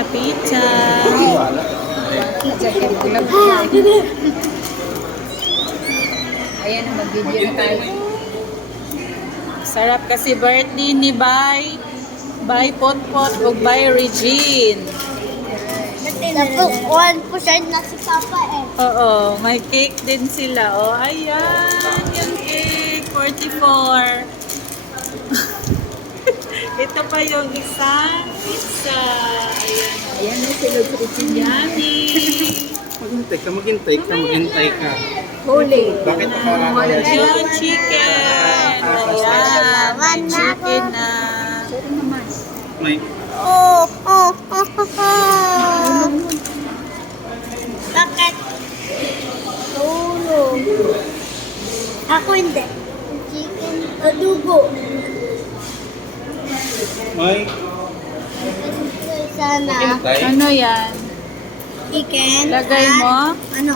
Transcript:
pizza. Ayan, mag-video na tayo. Sarap kasi birthday ni Bay Potpot ug Bay Regine. Tapos 1% na si Papa eh. Oo, may cake din sila. Oh, ayan, yung cake, 44. Ito pa yung isang pizza. Ayan. Ayan na si Lord Richie. Yummy. Maghintay ka. Holy. Bakit nakakawala siya? Yung chicken. Ayan, may chicken na. Sorry naman. May Oh. Bakit? Tulog. Ako hindi. Chicken. Adugo. Sana. maghintay. Ano yan? Chicken. Lagay mo? Ano?